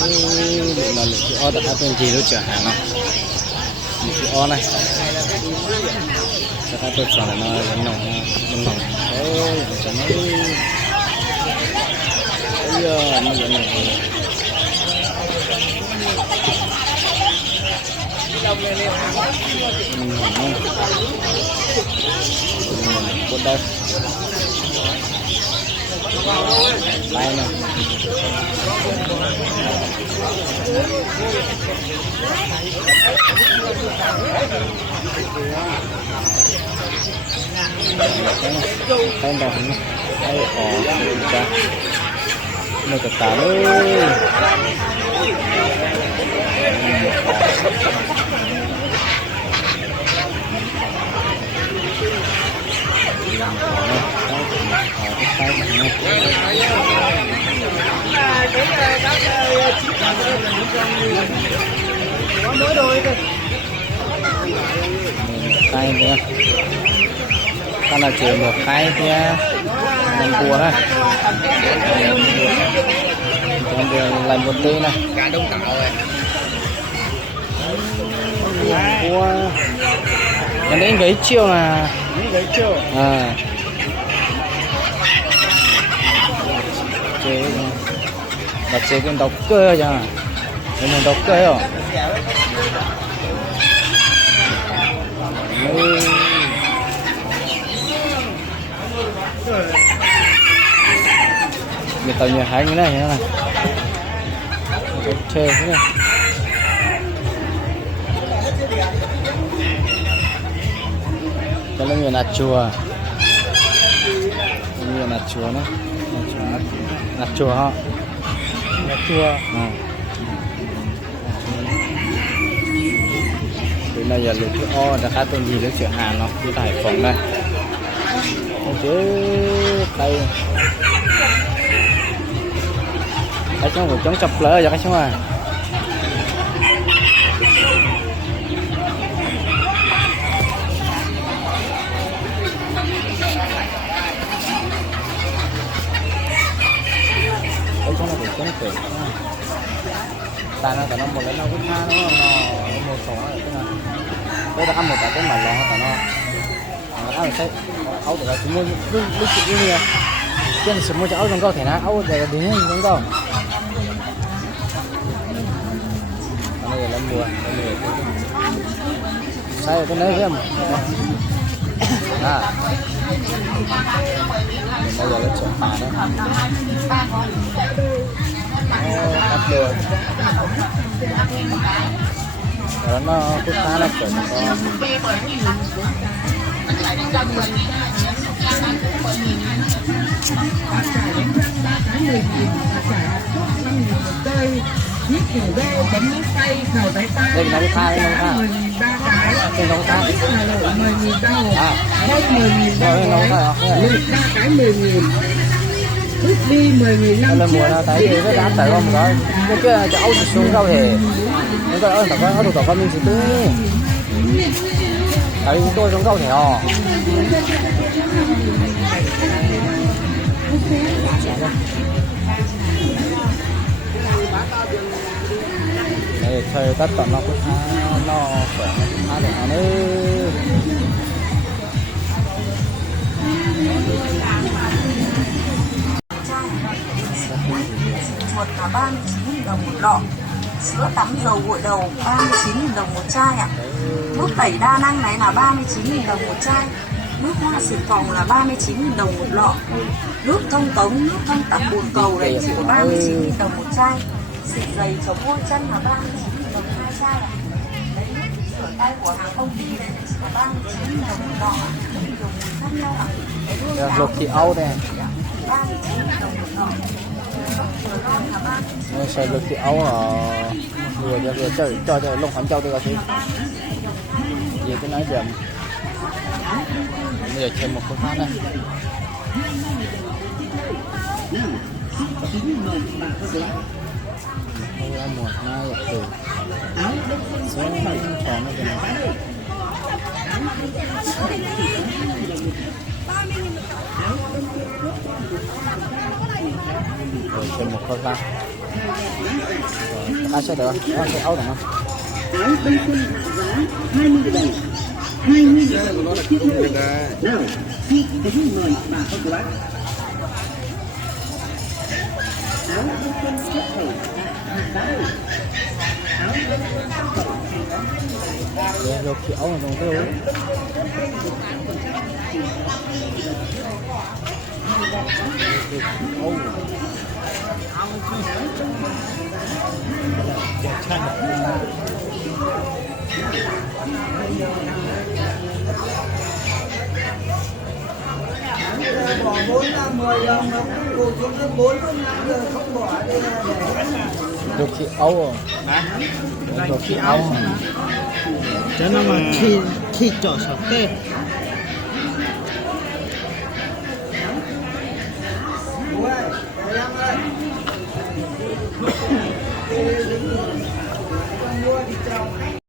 là lụa o đã tên gì đó chở hàng nó lụa o này các tôi chọn là nó nồng ôi chả nó bây giờ nó vậy này cuốn đây tay này tay đỏ tay ra nơi cả cả đấy tay nữa ta là chỉ một cái mình cua thôi còn đường làm một tí này cả đông tạo rồi cua cái đấy gấy chiêu là à chế đặt chế cái độc cơ chứ mình độc cơ rồi người ta nhiều hai cái này nữa này chơi thế này cho nó người nạt chùa người nạt chùa nó nạt chùa họ nạt chùa từ nay giờ lục cái o đã khá tên gì đến chợ Hàn nó đi tại Hải Phòng đây chứ đây cái trong của chống chập lỡ ra cái xong à cái trong này của chống ta nó một lấy nó cũng tha nó một số cái này tôi đã ăn một cái mà lo nó ăn được cái áo được chúng mua lúc chuyện như này trên sử mua cho áo trong câu thể nào áo để đến trong câu này là mua sai cái này em à bây giờ nó chọn hàng đấy cắt được rồi nó cứ khá là chuẩn đây là cái pha cái nông pha cái nông pha à đây 10.000 đồng ba cái 10.000 ước đi 10.000 năm mùa nào thấy cái đám tại không rồi cái kia cho áo xuống đâu thì chúng tôi ơi tao có con mình chỉ tư tại chúng tôi xuống câu thì họ đây thời tất cả nó cũng nó khỏe nó để nó một là 39.000 đồng một lọ, sữa tắm dầu gội đầu 39.000 đồng một chai ạ. Nước tẩy đa năng này là 39.000 đồng một chai. Nước hoa xịt phòng là 39.000 đồng một lọ. Nước thông tống, nước thông tắm bồn cầu này chỉ có 39.000 đồng một chai. Xịt giày chống môi chân là 39.000 đồng hai chai ạ. Đấy, nước rửa tay của hàng công ty này chỉ có 39.000 đồng một lọ. Nhiều mùi khác nhau ạ. lục thì áo này 39.000 đồng một lọ. xài lục thì áo vừa cho lông hẳn châu tôi coi gì cái nói giờ bây giờ thêm một con khác này một hai từ số tròn nó rồi thêm một con khác ai sẽ được cái áo này áo đông xuân hạ giá 20.000 đồng, 20.000 đồng tiếp theo. Nào, xin kính mời bà con cô bác. Áo đông xuân xuất khẩu hạ giá rồi. Áo đông xuân xuất khẩu hạ giá. rồi cái áo này còn cái bỏ 410 đồng nó cũng tụt xuống tới 405 giờ không bỏ đây là để được cái áo rồi được cái áo cho nó mà khi trỏ sọc tê mua thì chồng